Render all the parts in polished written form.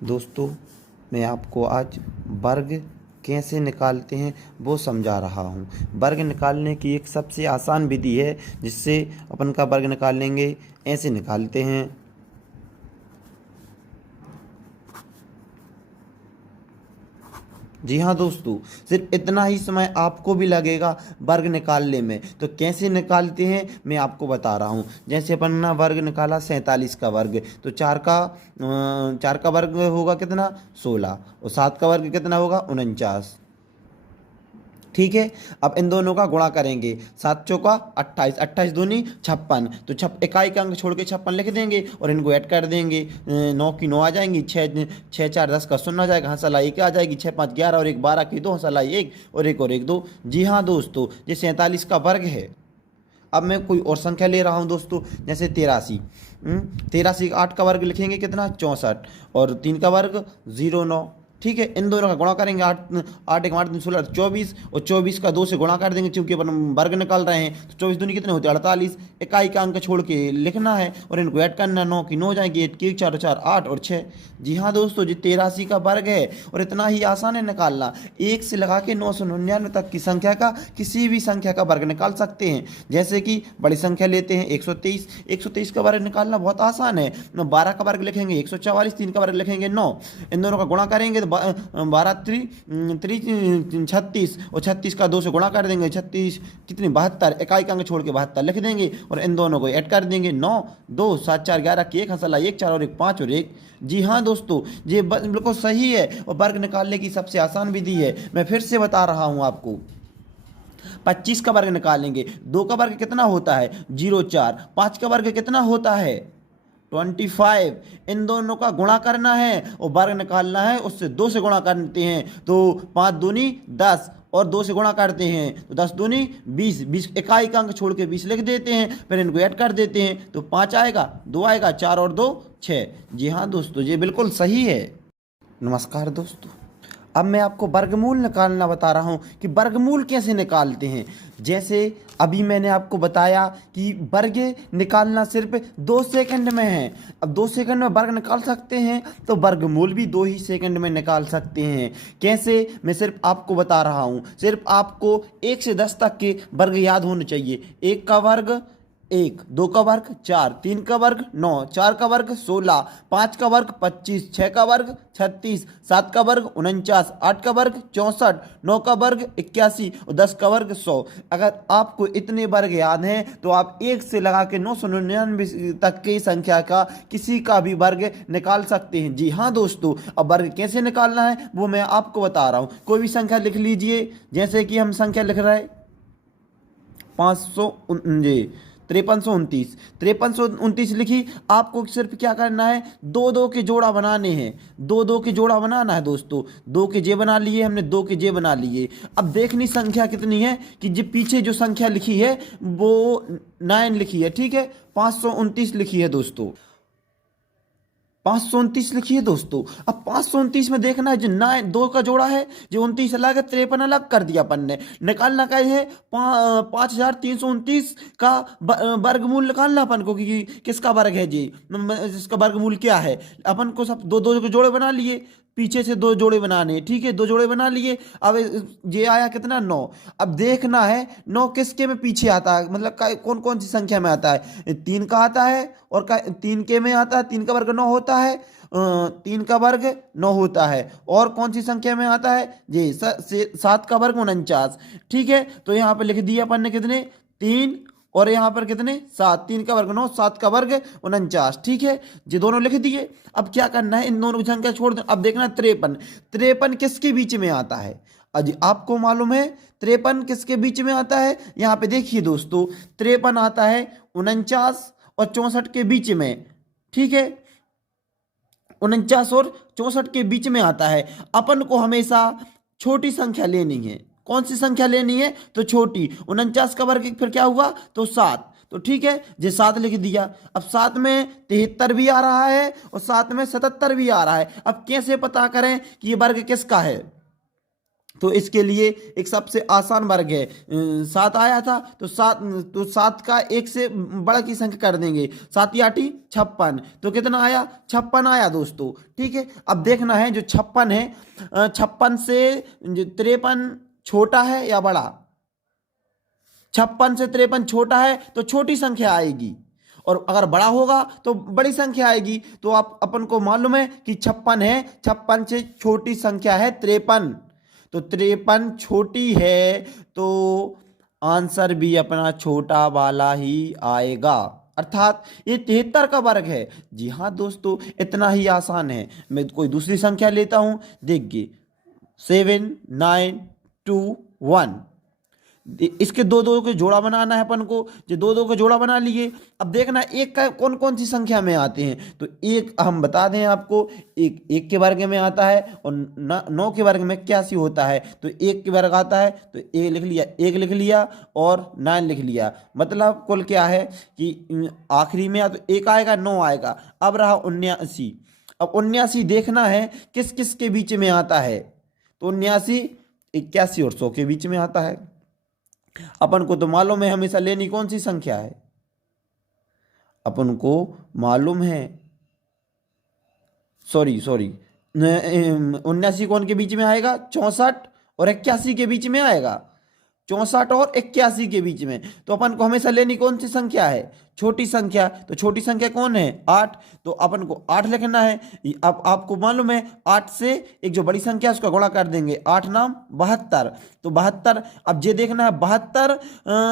दोस्तों, मैं आपको आज वर्ग कैसे निकालते हैं वो समझा रहा हूँ। वर्ग निकालने की एक सबसे आसान विधि है जिससे अपन का वर्ग निकालेंगे। ऐसे निकालते हैं। जी हाँ दोस्तों, सिर्फ इतना ही समय आपको भी लगेगा वर्ग निकालने में। तो कैसे निकालते हैं मैं आपको बता रहा हूँ। जैसे अपन ना वर्ग निकाला 47 का वर्ग, तो चार का वर्ग होगा कितना 16, और 7 का वर्ग कितना होगा 49। ठीक है। अब इन दोनों का गुणा करेंगे। 7 चौका 28, 28 दूनी 56, तो इकाई का अंक छोड़ के 56 लिख देंगे और इनको ऐड कर देंगे। 9 की 9 आ जाएंगी, 6 4 10 का 0 आ जाएगा, हंसला 1 आ जाएगी, 6 5 11 और 1 12 की 2, हंसला 1 और 1 2। जी हाँ दोस्तों, ये 47 का वर्ग है। अब मैं कोई और संख्या ले रहा हूँ दोस्तों, जैसे 83। 83 8 का वर्ग लिखेंगे कितना 64, और 3 का वर्ग 09। ठीक है। इन दोनों का गुणा करेंगे। 8 8 1 8 3 16 24, और 24 का 2 से गुणा कर देंगे क्योंकि अपन वर्ग निकाल रहे हैं। तो 24 दूनी कितने होते हैं 48। इकाई का अंक छोड़ के लिखना है और इनको ऐड करना। 9 की 9 जाएंगी, 8 की 4 4 8 और 6। जी हाँ दोस्तों, ये 83 का वर्ग है और इतना ही आसान है निकालना। 1 से लगा के 999 तक की संख्या का किसी भी संख्या का वर्ग निकाल सकते हैं। जैसे कि बड़ी संख्या लेते हैं 123। 123 का वर्ग निकालना बहुत आसान है। 12 का वर्ग लिखेंगे 144, 3 का वर्ग लिखेंगे 9। इन दोनों का गुणा करेंगे तो 12 36, और 36 का 2 से गुणा कर देंगे। 36 कितनी 72, इकाई का अंक छोड़ के 72 लिख देंगे और इन दोनों को ऐड कर देंगे। 9 2 7 4 11 की 1, हंसला 1 4 और 1 5 और 1। जी हाँ दोस्तों, ये बिल्कुल सही है और वर्ग निकालने की सबसे आसान विधि है। मैं फिर से बता रहा हूँ आपको। 25 का वर्ग निकालेंगे। 2 का वर्ग कितना होता है 04। 5 का वर्ग कितना होता है 25। इन दोनों का गुणा करना है और वर्ग निकालना है। उससे 2 से गुणा करते हैं तो 5 दूनी 10, और 2 से गुणा करते हैं तो 10 दूनी 20। 20 इकाई का अंक छोड़ के 20 लिख देते हैं, फिर इनको ऐड कर देते हैं तो 5 आएगा, 2 आएगा, 4 और 2 6। जी हाँ दोस्तों, ये बिल्कुल सही है। नमस्कार दोस्तों, अब मैं आपको वर्गमूल निकालना बता रहा हूँ कि वर्गमूल कैसे निकालते हैं। जैसे अभी मैंने आपको बताया कि वर्ग निकालना सिर्फ 2 सेकंड में है। अब 2 सेकंड में वर्ग निकाल सकते हैं तो वर्गमूल भी 2 ही सेकंड में निकाल सकते हैं। कैसे, मैं सिर्फ आपको बता रहा हूँ। सिर्फ आपको 1 से 10 तक के वर्ग याद होने चाहिए। 1 का वर्ग 1, 2 का वर्ग 4, 3 का वर्ग 9, 4 का वर्ग 16, 5 का वर्ग 25, 6 का वर्ग 36, 7 का वर्ग 49, 8 का वर्ग 64, 9 का वर्ग 81 और 10 का वर्ग 100। अगर आपको इतने वर्ग याद हैं तो आप 1 से लगा के 999 तक की संख्या का किसी का भी वर्ग निकाल सकते हैं। जी हाँ दोस्तों, अब वर्ग कैसे निकालना है वो मैं आपको बता रहा हूँ। कोई भी संख्या लिख लीजिए। जैसे कि हम संख्या लिख रहे हैं 500 5329। 5329 लिखी। आपको सिर्फ क्या करना है, 2 2 के जोड़ा बनाने हैं। 2 2 के जोड़ा बनाना है दोस्तों। 2 के जे बना लिए हमने, 2 के जे बना लिए। अब देखनी संख्या कितनी है कि जो पीछे जो संख्या लिखी है वो 9 लिखी है। ठीक है, 529 लिखी है दोस्तों। 529 लिखिए दोस्तों। अब 529 में देखना है जो 2 का जोड़ा है, जो 29 अलग है, 53 अलग कर दिया अपन ने। निकालना क्या है 5329 का वर्गमूल निकालना अपन को कि किसका वर्ग है जी, इसका वर्गमूल क्या है। अपन को सब 2 2 के जोड़े बना लिए, पीछे से 2 जोड़े बनाने। ठीक है, 2 जोड़े बना लिए। अब ये आया कितना 9। अब देखना है 9 किसके में पीछे आता है, मतलब कौन कौन सी संख्या में आता है। 3 का आता है और 3 के में आता है। 3 का वर्ग 9 होता है। 3 का वर्ग 9 होता है। और कौन सी संख्या में आता है जी 7 का वर्ग 49। ठीक है, तो यहाँ पे लिख दिया अपन ने कितने 3, और यहाँ पर कितने 7। 3 का वर्ग 9, 7 का वर्ग 49। ठीक है, ये दोनों लिख दिए। अब क्या करना है, इन दोनों की संख्या छोड़ दो। अब देखना 53। 53 किसके बीच में आता है, अजी आपको मालूम है 53 किसके बीच में आता है। यहाँ पे देखिए दोस्तों, 53 आता है 49 और 64 के बीच में। ठीक है, 49 और 64 के बीच में आता है। अपन को हमेशा छोटी संख्या लेनी है। कौन सी संख्या लेनी है, तो छोटी। 49 का वर्ग फिर क्या हुआ तो 7। तो ठीक है, ये 7 लिख दिया। अब 7 में 73 भी आ रहा है और 7 में 77 भी आ रहा है। अब कैसे पता करें कि ये वर्ग किसका है। तो इसके लिए एक सबसे आसान वर्ग है, 7 आया था तो 7 का एक से बड़ा की संख्या कर देंगे, 7 या 8 56, तो कितना आया 56 आया दोस्तों। ठीक है, अब देखना है जो 56 है, 56 से जो 53 छोटा है या बड़ा, 56 से 53 छोटा है तो छोटी संख्या आएगी, और अगर बड़ा होगा तो बड़ी संख्या आएगी। तो आप अपन को मालूम है कि 56 है, 56 से छोटी संख्या है 53, तो 53 छोटी है, तो आंसर भी अपना छोटा वाला ही आएगा, अर्थात ये 73 का वर्ग है। जी हाँ दोस्तों, इतना ही आसान है। मैं कोई दूसरी संख्या लेता हूं, देखिए 7 9 2 1, इसके दो दो के जोड़ा बनाना है अपन को। जो दो दो के जोड़ा बना लिए, अब देखना एक का कौन कौन सी संख्या में आते हैं, तो एक हम बता दें आपको, एक एक के वर्ग में आता है, और 9 के वर्ग में 81 होता है, तो एक के वर्ग आता है तो एक लिख लिया, एक लिख लिया और 9 लिख लिया। मतलब कुल क्या है कि आखिरी में या तो एक आएगा 9 आएगा। अब रहा 79, अब 79 देखना है किस किस के बीच में आता है, तो 79 81 और 100 के बीच में आता है। अपन को तो मालूम है हमेशा लेनी कौन सी संख्या है, अपन को मालूम है, सॉरी 79 कौन के बीच में आएगा, 64 और 81 के बीच में आएगा, 64 और 81 के बीच में। तो अपन को हमेशा लेनी कौन सी संख्या है, छोटी संख्या। तो छोटी संख्या कौन है, 8, तो अपन को 8 लिखना है। अब आपको मालूम है 8 से एक जो बड़ी संख्या है उसका गुणा कर देंगे, 8 नाम 72, तो 72। अब ये देखना है 72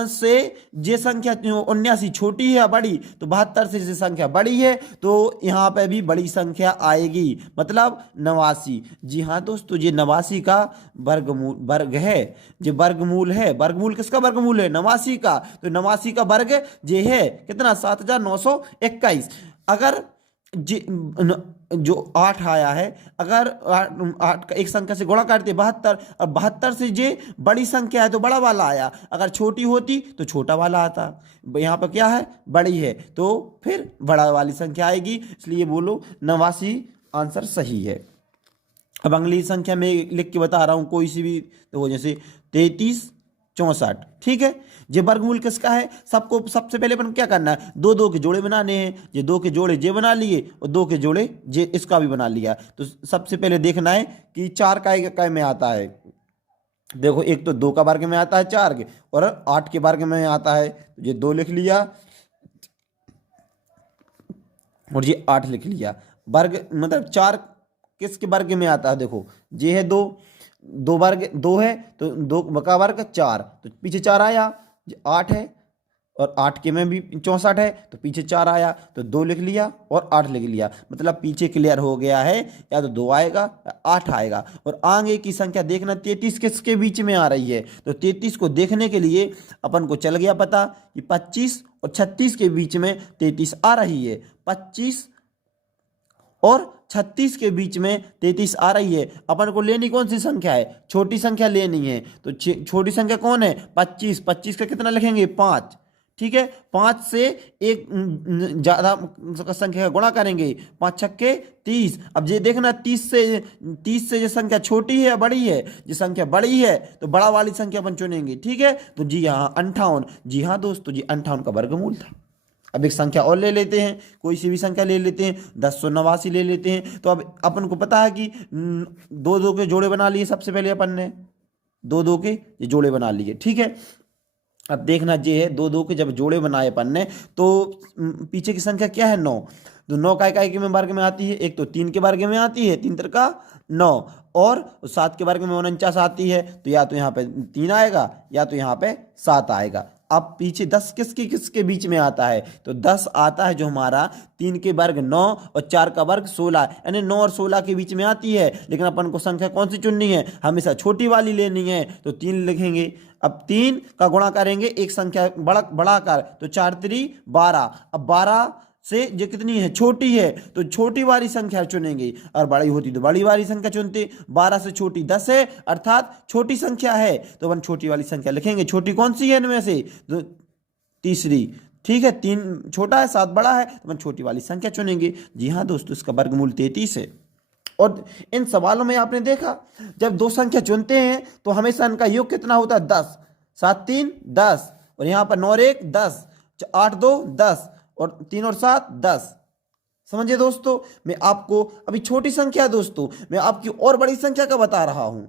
से जे संख्या 79 छोटी है या बड़ी, तो 72 से जे संख्या बड़ी है तो यहाँ पे भी बड़ी संख्या आएगी, मतलब 89। जी हाँ दोस्तों, ये 89 का वर्ग है, जो वर्गमूल है। वर्गमूल किसका वर्गमूल है, 89 का। तो 89 का वर्ग ये है कितना, 7921। अगर जो 8 आया है, अगर 8 का एक संख्या से गुणा करते 72, और 72 से जे बड़ी संख्या है तो बड़ा वाला आया, अगर छोटी होती तो छोटा वाला आता। यहाँ पर क्या है, बड़ी है तो फिर बड़ा वाली संख्या आएगी, इसलिए बोलो 89 आंसर सही है। अब अगली संख्या में लिख के बता रहा हूं, कोई सी भी, तो जैसे 33 64, ठीक है। ये वर्गमूल किसका है, सबको सबसे पहले अपन क्या करना है, दो दो के जोड़े बनाने हैं। ये दो के जोड़े जे बना लिए और दो के जोड़े जे इसका भी बना लिया। तो सबसे पहले देखना है कि 4 काय में आता है। देखो एक तो 2 का वर्ग में आता है 4 के, और 8 के वर्ग में आता है, तो ये 2 लिख लिया और ये 8 लिख लिया। वर्ग मतलब 4 किसके वर्ग में आता है, देखो ये है 2 वर्ग 2 है तो 2 का वर्ग 4, तो पीछे 4 आया, 8 है, और 8 के में भी 64 है तो पीछे 4 आया, तो 2 लिख लिया और 8 लिख लिया। मतलब पीछे क्लियर हो गया है, या तो 2 आएगा या 8 आएगा। और आगे की संख्या देखना, 33 किसके बीच में आ रही है, तो 33 को देखने के लिए अपन को चल गया पता कि 25 और 36 के बीच में 33 आ रही है। 25 और 36 के बीच में 33 आ रही है। अपन को लेनी कौन सी संख्या है, छोटी संख्या लेनी है। तो छोटी संख्या कौन है, 25। 25 का कितना लिखेंगे, 5, ठीक है। 5 से एक ज्यादा संख्या का गुणा करेंगे, 5 छक्के 30। अब ये देखना 30 से जो संख्या छोटी है या बड़ी है, जो संख्या बड़ी है तो बड़ा वाली संख्या अपन चुनेंगे, ठीक है। तो जी हाँ 58, जी हाँ दोस्तों, जी 58 का वर्गमूल था। अब एक संख्या और ले लेते हैं, कोई सी भी संख्या ले लेते हैं, 1089 ले लेते हैं। तो अब अपन को पता है कि 2 के जोड़े बना लिए, सबसे पहले अपन ने 2 के ये जोड़े बना लिए, ठीक है। अब देखना ये है 2 के जब जोड़े बनाए अपन ने, तो पीछे की संख्या क्या है, 9। तो 9 का इकाई में वर्ग में आती है, एक तो 3 के वर्ग में आती है, 3 3 का 9, और 7 के वर्ग में 49 आती है। तो या तो यहाँ पे 3 आएगा या तो यहाँ पे 7 आएगा। अब पीछे 10 किसके बीच में आता है, तो 10 आता है जो हमारा 3 के वर्ग 9 और 4 का वर्ग 16, यानी 9 और 16 के बीच में आती है। लेकिन अपन को संख्या कौन सी चुननी है, हमेशा छोटी वाली लेनी है, तो 3 लिखेंगे। अब 3 का गुणा करेंगे एक संख्या बढ़ाकर, तो 4 3 12। अब 12 से जो कितनी है, छोटी है, तो छोटी वाली संख्या चुनेंगे, और बड़ी होती तो बड़ी वाली संख्या चुनते। 12 से छोटी 10 है, अर्थात छोटी संख्या है, तो अपन छोटी वाली संख्या लिखेंगे। छोटी कौन सी है इनमें से, तो तीसरी, ठीक है। 3 छोटा है, 7 बड़ा है, तो अपन छोटी वाली संख्या चुनेंगे। जी हाँ दोस्तों, इसका वर्गमूल 33 है। और इन सवालों में आपने देखा जब दो संख्या चुनते हैं तो हमेशा इनका योग कितना होता है 10, 7 3 10, और यहाँ पर 9 और 1 10, 8 2 10, और 3 और 7 10। समझिए दोस्तों, मैं आपको अभी छोटी संख्या दोस्तों, मैं आपकी और बड़ी संख्या का बता रहा हूं।